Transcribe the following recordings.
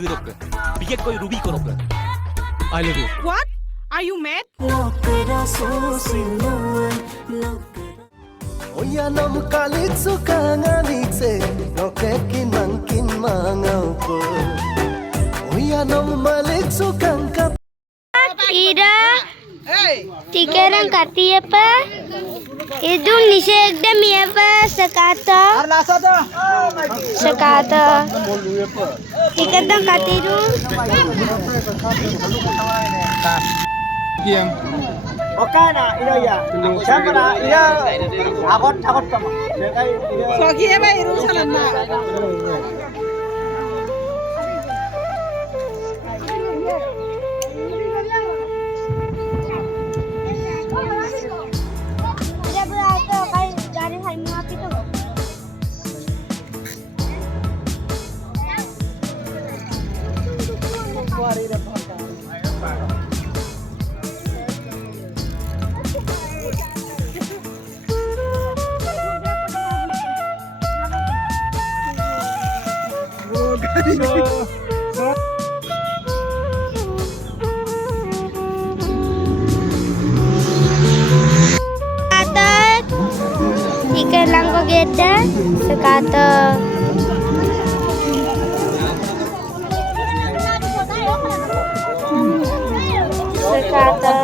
বিশেষকৈ ৰুবি কৰক I love you What? Are you mad? Oyanam kalik suka nganikse rokekin mangkin mangau po Oyanam malik suka kap Ira tikerang kati apa? Itu nisekda mi apa sekata? Sekata. Tikerang kati itu. Oke nah ini ya. Siapa nah ini akot kamu. Sogi apa iru salam na? Tidak berapa kali dari hari mengapi tu. Sekata, tiga langkah kita, sekata. Sekata.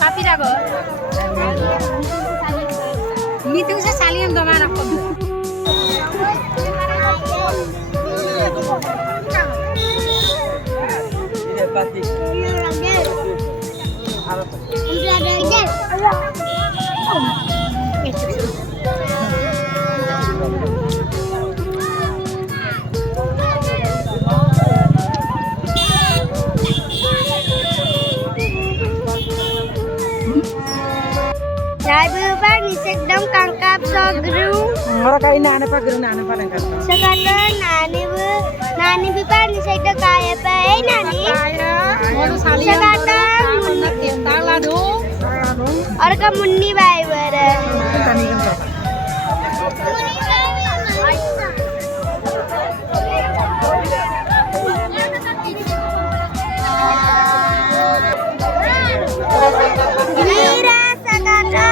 Papi rago. Meeting sa sali ang domana ko. Saya berubah nisek dong kangkap sogru. Orang kain na pa guru na pa nang kata. Sekata nani bipa nisek dong kaya pa nani. Sekata और का मुन्नी भाई बरे हीरा सगाता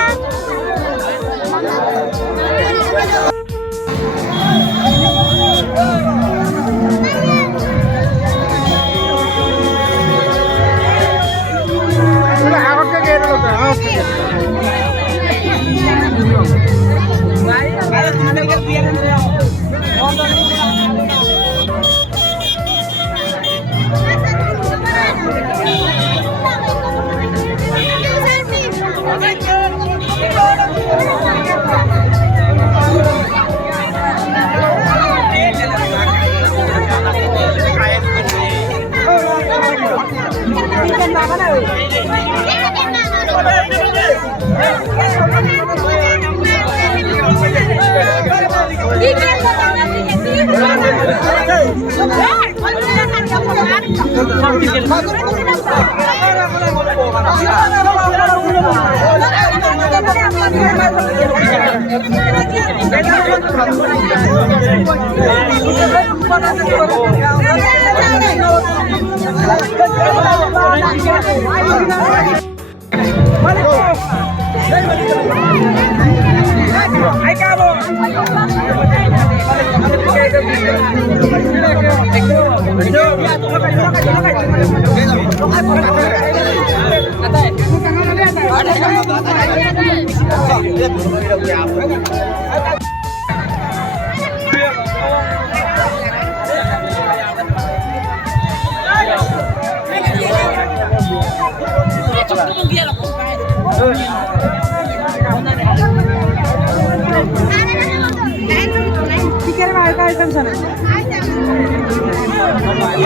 item sana.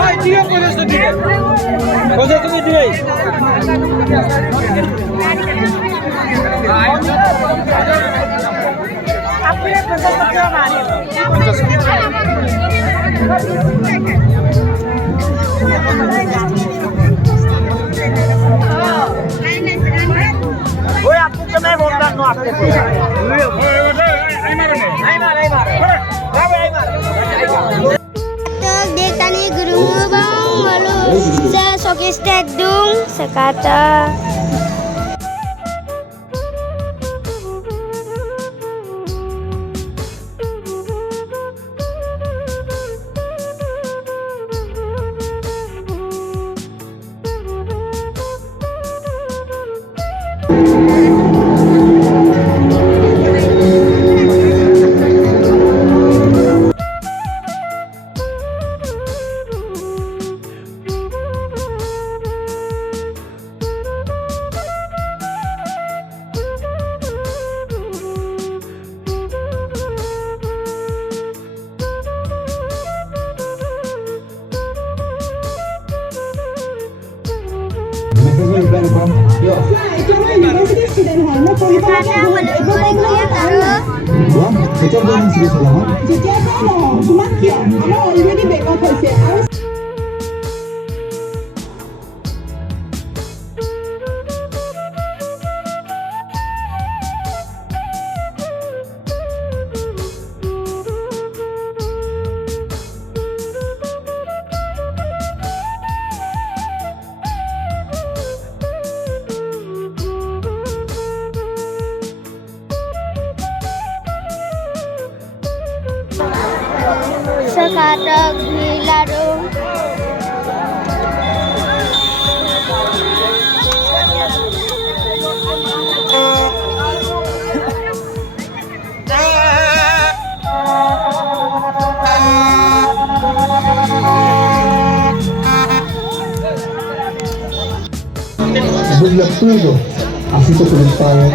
Ay, dia proses tu dia. Proses tu dia. Apne proses करते हो हमारे. ओए आपको तो मैं बोल रहा हूं आपके को Dek tani guru bang malu sa sokistek dung sekata. Sekata menurut kuliah taruh. Sekata gila dong. Tudo, assim que eu estava,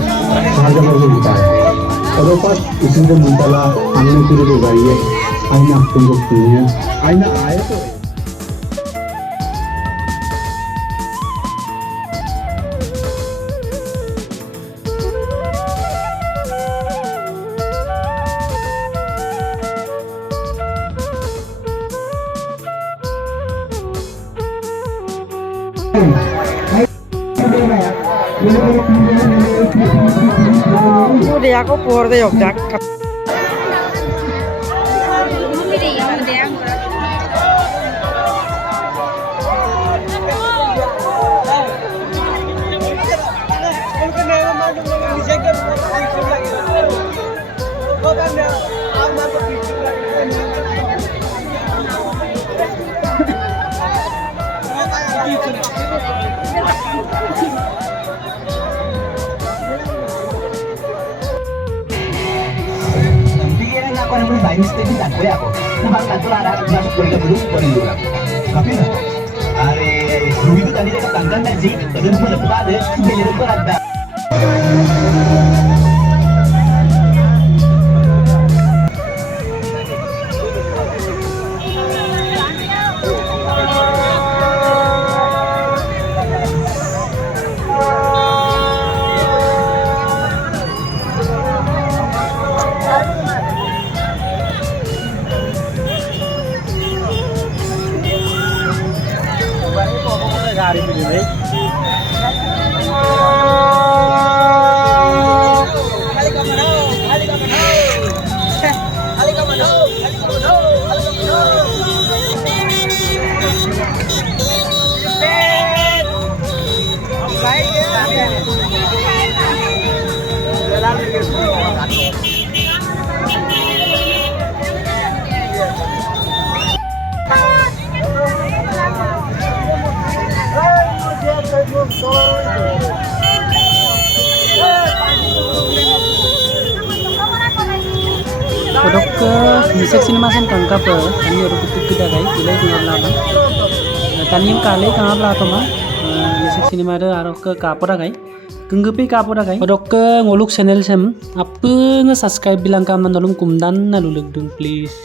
sahaja baru kita. Kalau pas isi itu muntala, angin itu udah gaya, aina tunggu punya, aina ayah tu. Udah aku puar deh yok dak. Ako naman ba, yung steady dan kuya ko. Nabangkat ko lang masuk ko rin belum ko rin lugar. Tapi na to. Are, Ruby itu tadi dekat tanggan dan sih, tapi mau lepas ada, beli lepas ada. Hari ini deh. Kodok ke misek sinemasan kangkap kami orang kutub kita kai ilai tungar laban tani kale kangap la toma misek sinema ada arok ke kapora kai kenggepi kapora kai kodok ke ngoluk channel sem apa nge subscribe bilang kaman nolong kumdan na lulek dung please.